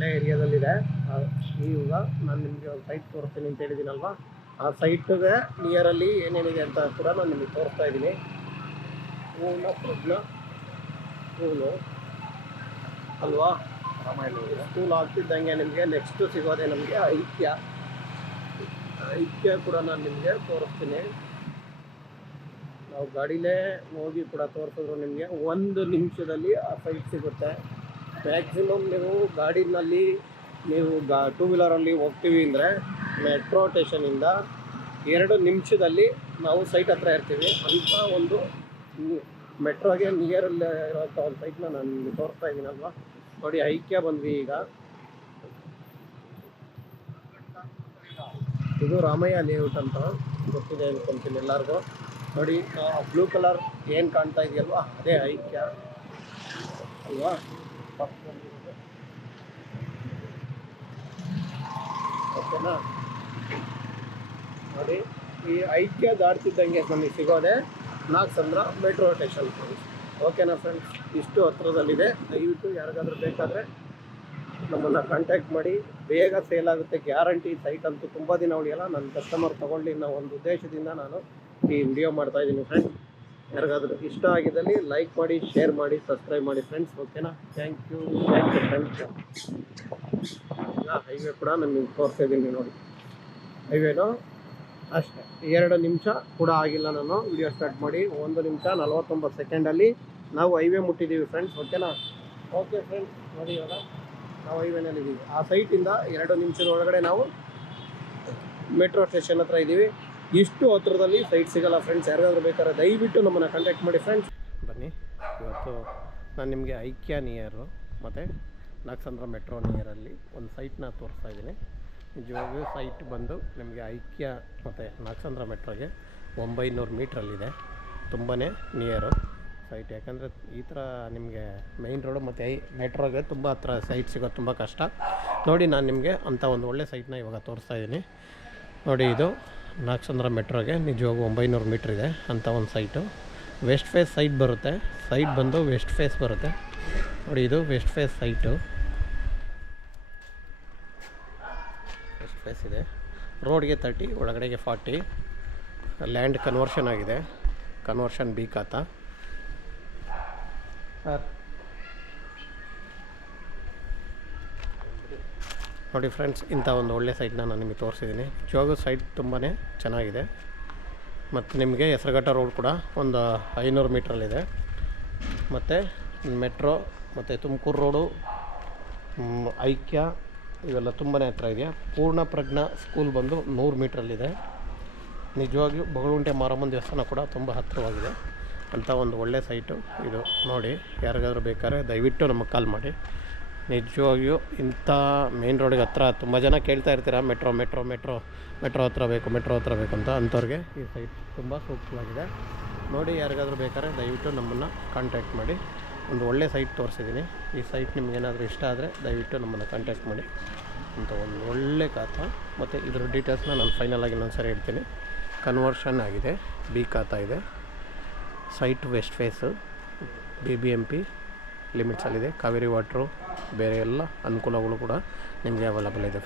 ಒಳ್ಳೆ ಏರಿಯಾದಲ್ಲಿದೆ. ಈಗ ನಾನು ನಿಮಗೆ ಒಂದು ಸೈಟ್ ತೋರಿಸ್ತೀನಿ ಅಂತ ಹೇಳಿದ್ದೀನಲ್ವ, ಆ ಸೈಟ್ಗೆ ನಿಯರಲ್ಲಿ ಏನೇನಿದೆ ಅಂತ ಕೂಡ ನಾನು ನಿಮಗೆ ತೋರಿಸ್ತಾ ಇದ್ದೀನಿ. ಸ್ಕೂಲು ಅಲ್ವಾ, ಸ್ಕೂಲ್ ಆಗ್ತಿದ್ದಂಗೆ ನಿಮಗೆ ನೆಕ್ಸ್ಟ್ ಸಿಗೋದೆ ನಮಗೆ ಐಕ್ಯ ಕೂಡ ನಾನು ನಿಮಗೆ ತೋರಿಸ್ತೀನಿ. ನಾವು ಗಾಡಿಲೇ ಹೋಗಿ ಕೂಡ ತೋರಿಸಿದ್ರು ನಿಮಗೆ 1 ನಿಮಿಷದಲ್ಲಿ ಆ ಸೈಟ್ ಸಿಗುತ್ತೆ. ಮ್ಯಾಕ್ಸಿಮಮ್ ನೀವು ಗಾಡಿನಲ್ಲಿ ನೀವು ಟೂ ವೀಲರಲ್ಲಿ ಹೋಗ್ತೀವಿ ಅಂದರೆ ಮೆಟ್ರೋ ಸ್ಟೇಷನಿಂದ 2 ನಿಮಿಷದಲ್ಲಿ ನಾವು ಸೈಟ್ ಹತ್ರ ಇರ್ತೀವಿ. ಅಂತ ಒಂದು ಮೆಟ್ರೋಗೆ ನಿಯರಲ್ಲಿ ಇರೋಂಥ ಒಂದು ಸೈಟ್ನ ನಾನು ನಿಮಗೆ ತೋರಿಸ್ತಾ ಇದ್ದೀನಲ್ವ. ನೋಡಿ, ಐಕ್ಯ ಬಂದ್ವಿ ಈಗ. ಇದು ರಾಮಯ್ಯ ಲೇಔಟ್ ಅಂತ ಗೊತ್ತಿದೆ ಅನ್ಕೊಂತೀನಿ ಎಲ್ಲರಿಗೂ. ನೋಡಿ, ಬ್ಲೂ ಕಲರ್ ಏನು ಕಾಣ್ತಾ ಇದೆಯಲ್ವಾ, ಅದೇ ಐಕ್ಯ ಅಲ್ವಾ. ಓಕೆನಾ? ನೋಡಿ, ಈ ಐಕ್ಯ ದಾಟ್ತಿದ್ದಂಗೆ ನಮಗೆ ಸಿಗೋದೆ ನಾಗಸಂದ್ರ ಮೆಟ್ರೋ ಸ್ಟೇಷನ್ ಫ್ರೆಂಡ್ಸ್. ಓಕೆನಾ ಫ್ರೆಂಡ್ಸ್, ಇಷ್ಟು ಹತ್ರದಲ್ಲಿದೆ. ದಯವಿಟ್ಟು ಯಾರಿಗಾದ್ರೂ ಬೇಕಾದರೆ ನಮ್ಮನ್ನು ಕಾಂಟ್ಯಾಕ್ಟ್ ಮಾಡಿ. ಬೇಗ ಸೇಲ್ ಆಗುತ್ತೆ ಗ್ಯಾರಂಟಿ. ಸೈಟ್ ಅಂತೂ ತುಂಬ ದಿನ ಉಳಿಯಲ್ಲ. ನನ್ನ ಕಸ್ಟಮರ್ ತೊಗೊಳ್ಳಿ ಅನ್ನೋ ಒಂದು ಉದ್ದೇಶದಿಂದ ನಾನು ಈ ವಿಡಿಯೋ ಮಾಡ್ತಾಯಿದ್ದೀನಿ ಫ್ರೆಂಡ್ಸ್. ಯಾರಿಗಾದ್ರೂ ಇಷ್ಟ ಆಗಿದ್ದಲ್ಲಿ ಲೈಕ್ ಮಾಡಿ, ಶೇರ್ ಮಾಡಿ, ಸಬ್ಸ್ಕ್ರೈಬ್ ಮಾಡಿ ಫ್ರೆಂಡ್ಸ್. ಓಕೆನಾ? Thank you friends. ಈಗ ಹೈವೇ ಕೂಡ ನಾನು ತೋರಿಸ್ತಿದ್ದೀನಿ ನೋಡಿ. ಹೈವೇನು ಅಷ್ಟೇ 2 ನಿಮಿಷ ಕೂಡ ಆಗಿಲ್ಲ ನಾನು ವಿಡಿಯೋ ಸ್ಟಾರ್ಟ್ ಮಾಡಿ. 1 ನಿಮಿಷ 49 ಸೆಕೆಂಡಲ್ಲಿ ನಾವು ಹೈವೇ ಮುಟ್ಟಿದ್ದೀವಿ ಫ್ರೆಂಡ್ಸ್. ಓಕೆನಾ? ಓಕೆ ಫ್ರೆಂಡ್ಸ್, ನೋಡಿ ಇವಾಗ ನಾವು ಹೈವೇನಲ್ಲಿದ್ದೀವಿ. ಆ ಸೈಟಿಂದ 2 ನಿಮಿಷದ ಒಳಗಡೆ ನಾವು ಮೆಟ್ರೋ ಸ್ಟೇಷನ್ ಹತ್ರ ಇದ್ದೀವಿ. ಇಷ್ಟು ಹತ್ರದಲ್ಲಿ ಸೈಟ್ ಸಿಗೋಲ್ಲ ಫ್ರೆಂಡ್ಸ್. ಯಾರಿಗಾದ್ರೂ ಬೇಕಾದ್ರೆ ದಯವಿಟ್ಟು ನಮ್ಮನ್ನು ಕಾಂಟ್ಯಾಕ್ಟ್ ಮಾಡಿ ಫ್ರೆಂಡ್ಸ್. ಬನ್ನಿ, ಇವತ್ತು ನಾನು ನಿಮಗೆ ಐಕ್ಯ ನಿಯರು ಮತ್ತು ನಾಗಸಂದ್ರ ಮೆಟ್ರೋ ನಿಯರಲ್ಲಿ ಒಂದು ಸೈಟ್ನ ತೋರಿಸ್ತಾ ಇದ್ದೀನಿ. ನಿಜವಾಗಿಯೂ ಸೈಟ್ ಬಂದು ನಿಮಗೆ ಐಕ್ಯ ಮತ್ತು ನಾಗಸಂದ್ರ ಮೆಟ್ರೋಗೆ 900 ಮೀಟ್ರಲ್ಲಿದೆ. ತುಂಬಾ ನಿಯರು ಸೈಟ್. ಯಾಕಂದರೆ ಈ ಥರ ನಿಮಗೆ ಮೈನ್ ರೋಡು ಮತ್ತು ಮೆಟ್ರೋಗೆ ತುಂಬ ಹತ್ರ ಸೈಟ್ ಸಿಗೋದು ತುಂಬ ಕಷ್ಟ. ನೋಡಿ, ನಾನು ನಿಮಗೆ ಅಂಥ ಒಂದು ಒಳ್ಳೆ ಸೈಟ್ನ ಇವಾಗ ತೋರಿಸ್ತಾ ಇದ್ದೀನಿ. ನೋಡಿ, ಇದು ನಾಗಸಂದ್ರ ಮೆಟ್ರೋಗೆ ನಿಜವಾಗೂ 900 ಮೀಟ್ರ್ ಇದೆ ಅಂಥ ಒಂದು ಸೈಟು. ವೆಸ್ಟ್ ಫೇಸ್ ಸೈಟ್ ಬರುತ್ತೆ. ಸೈಟ್ ಬಂದು ವೆಸ್ಟ್ ಫೇಸ್ ಬರುತ್ತೆ. ನೋಡಿ, ಇದು west face site. West face ಇದೆ. ರೋಡ್ಗೆ 30, ಒಳಗಡೆಗೆ 40. ಲ್ಯಾಂಡ್ ಕನ್ವರ್ಷನ್ ಆಗಿದೆ. Conversion B khata. ನೋಡಿ ಫ್ರೆಂಡ್ಸ್, ಇಂಥ ಒಂದು ಒಳ್ಳೆ ಸೈಟ್ನ ನಾನು ನಿಮಗೆ ತೋರಿಸಿದ್ದೀನಿ. ನಿಜವಾಗೂ ಸೈಟ್ ತುಂಬಾ ಚೆನ್ನಾಗಿದೆ. ಮತ್ತು ನಿಮಗೆ ಹೆಸರುಘಟ್ಟ ರೋಡ್ ಕೂಡ ಒಂದು 500 ಮೀಟ್ರಲ್ಲಿದೆ. ಮತ್ತು ಮೆಟ್ರೋ ಮತ್ತು ತುಮಕೂರು ರೋಡು, ಐಕ್ಯ ಇವೆಲ್ಲ ತುಂಬಾ ಹತ್ರ ಇದೆಯಾ. ಪೂರ್ಣ ಪ್ರಜ್ಞಾ ಸ್ಕೂಲ್ ಬಂದು 100 ಮೀಟ್ರಲ್ಲಿದೆ. ನಿಜವಾಗಿಯೂ ಬಗಳುಂಟೆ ಮಾರಮ್ಮನ ದೇವಸ್ಥಾನ ಕೂಡ ತುಂಬ ಹತ್ತಿರವಾಗಿದೆ. ಅಂಥ ಒಂದು ಒಳ್ಳೆ ಸೈಟು ಇದು. ನೋಡಿ, ಯಾರಿಗಾದ್ರೂ ಬೇಕಾದ್ರೆ ದಯವಿಟ್ಟು ನಮಗೆ ಕಾಲ್ ಮಾಡಿ. ನಿಜವಾಗಿಯೂ ಇಂಥ ಮೇನ್ ರೋಡಿಗೆ ಹತ್ರ ತುಂಬ ಜನ ಕೇಳ್ತಾ ಇರ್ತೀರ, ಮೆಟ್ರೋ ಹತ್ರ ಬೇಕು ಅಂತ. ಅಂಥವ್ರಿಗೆ ಈ ಸೈಟ್ ತುಂಬ ಸೂಕ್ತವಾಗಿದೆ. ನೋಡಿ, ಯಾರಿಗಾದ್ರೂ ಬೇಕಾದ್ರೆ ದಯವಿಟ್ಟು ನಮ್ಮನ್ನು ಕಾಂಟ್ಯಾಕ್ಟ್ ಮಾಡಿ. ಒಂದು ಒಳ್ಳೆ ಸೈಟ್ ತೋರಿಸಿದ್ದೀನಿ. ಈ ಸೈಟ್ ನಿಮಗೇನಾದರೂ ಇಷ್ಟ ಆದರೆ ದಯವಿಟ್ಟು ನಮ್ಮನ್ನು ಕಾಂಟ್ಯಾಕ್ಟ್ ಮಾಡಿ ಅಂತ ಒಂದು ಒಳ್ಳೆ ಖಾತಾ. ಮತ್ತು ಇದರ ಡೀಟೇಲ್ಸ್ನ ನಾನು ಫೈನಲಾಗಿ ಇನ್ನೊಂದು ಸರಿ ಹೇಳ್ತೀನಿ. ಕನ್ವರ್ಷನ್ ಆಗಿದೆ, ಬಿ ಖಾತಾ ಇದೆ. ಸೈಟ್ ವೆಸ್ಟ್ ಫೇಸು, BBMP ಲಿಮಿಟ್ಸಲ್ಲಿದೆ. ಕಾವೇರಿ ವಾಟ್ರು, ಬೇರೆ ಎಲ್ಲ ಅನುಕೂಲಗಳು ಕೂಡ ನಿಮಗೆ ಅವೈಲಬಲ್ ಇದೆ.